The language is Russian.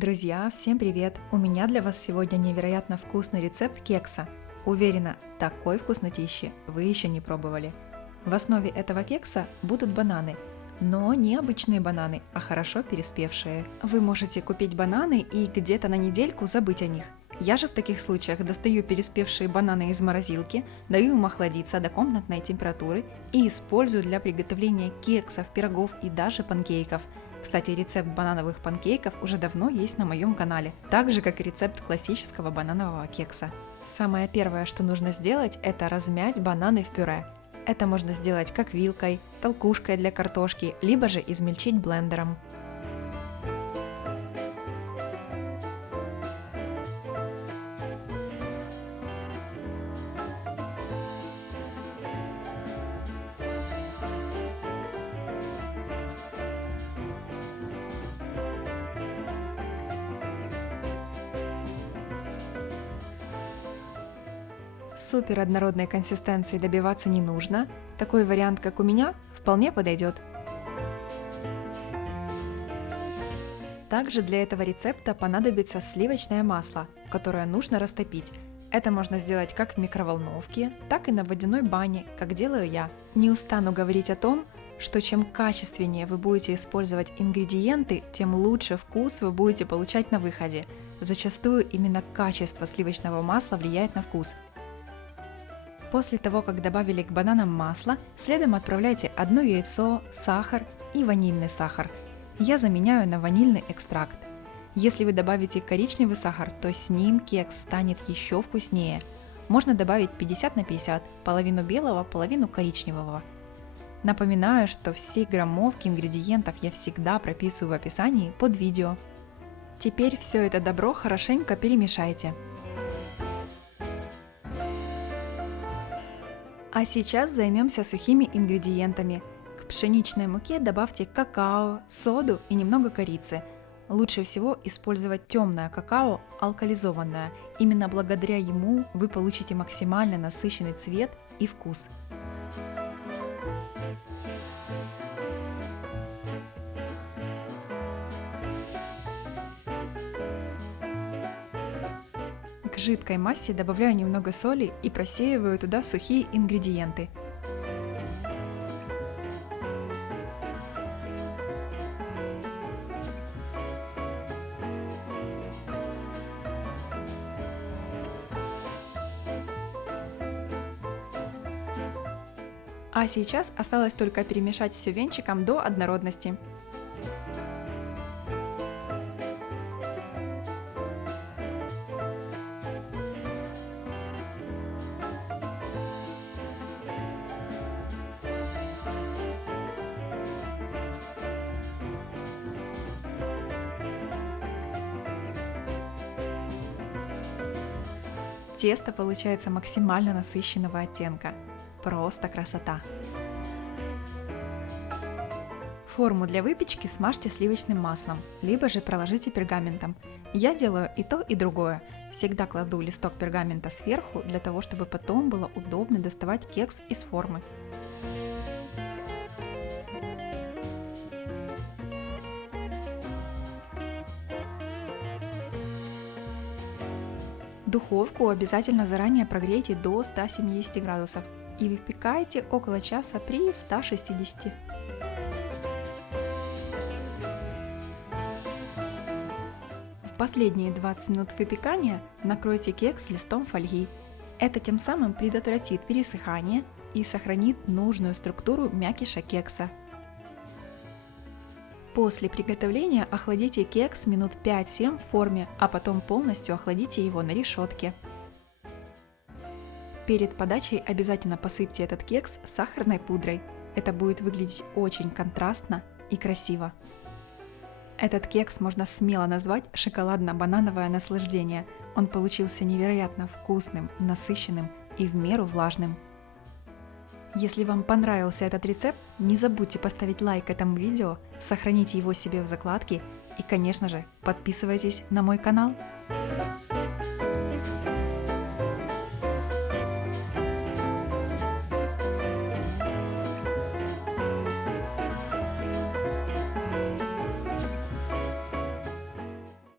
Друзья, всем привет! У меня для вас сегодня невероятно вкусный рецепт кекса. Уверена, такой вкуснотищи вы еще не пробовали. В основе этого кекса будут бананы, но не обычные бананы, а хорошо переспевшие. Вы можете купить бананы и где-то на недельку забыть о них. Я же в таких случаях достаю переспевшие бананы из морозилки, даю им охладиться до комнатной температуры и использую для приготовления кексов, пирогов и даже панкейков. Кстати, рецепт банановых панкейков уже давно есть на моем канале, так же как и рецепт классического бананового кекса. Самое первое, что нужно сделать, это размять бананы в пюре. Это можно сделать как вилкой, толкушкой для картошки, либо же измельчить блендером. Супер однородной консистенции добиваться не нужно, такой вариант, как у меня, вполне подойдет. Также для этого рецепта понадобится сливочное масло, которое нужно растопить. Это можно сделать как в микроволновке, так и на водяной бане, как делаю я. Не устану говорить о том, что чем качественнее вы будете использовать ингредиенты, тем лучше вкус вы будете получать на выходе. Зачастую именно качество сливочного масла влияет на вкус. После того, как добавили к бананам масло, следом отправляйте одно яйцо, сахар и ванильный сахар. Я заменяю на ванильный экстракт. Если вы добавите коричневый сахар, то с ним кекс станет еще вкуснее. Можно добавить 50 на 50, половину белого, половину коричневого. Напоминаю, что все граммовки ингредиентов я всегда прописываю в описании под видео. Теперь все это добро хорошенько перемешайте. А сейчас займемся сухими ингредиентами. К пшеничной муке добавьте какао, соду и немного корицы. Лучше всего использовать темное какао, алкализованное. Именно благодаря ему вы получите максимально насыщенный цвет и вкус. К жидкой массе добавляю немного соли и просеиваю туда сухие ингредиенты. А сейчас осталось только перемешать все венчиком до однородности. Тесто получается максимально насыщенного оттенка. Просто красота! Форму для выпечки смажьте сливочным маслом, либо же проложите пергаментом. Я делаю и то, и другое. Всегда кладу листок пергамента сверху, для того, чтобы потом было удобно доставать кекс из формы. Духовку обязательно заранее прогрейте до 170 градусов и выпекайте около часа при 160. В последние 20 минут выпекания накройте кекс листом фольги. Это тем самым предотвратит пересыхание и сохранит нужную структуру мякиша кекса. После приготовления охладите кекс минут 5-7 в форме, а потом полностью охладите его на решетке. Перед подачей обязательно посыпьте этот кекс сахарной пудрой. Это будет выглядеть очень контрастно и красиво. Этот кекс можно смело назвать шоколадно-банановое наслаждение. Он получился невероятно вкусным, насыщенным и в меру влажным. Если вам понравился этот рецепт, не забудьте поставить лайк этому видео, сохраните его себе в закладке и, конечно же, подписывайтесь на мой канал.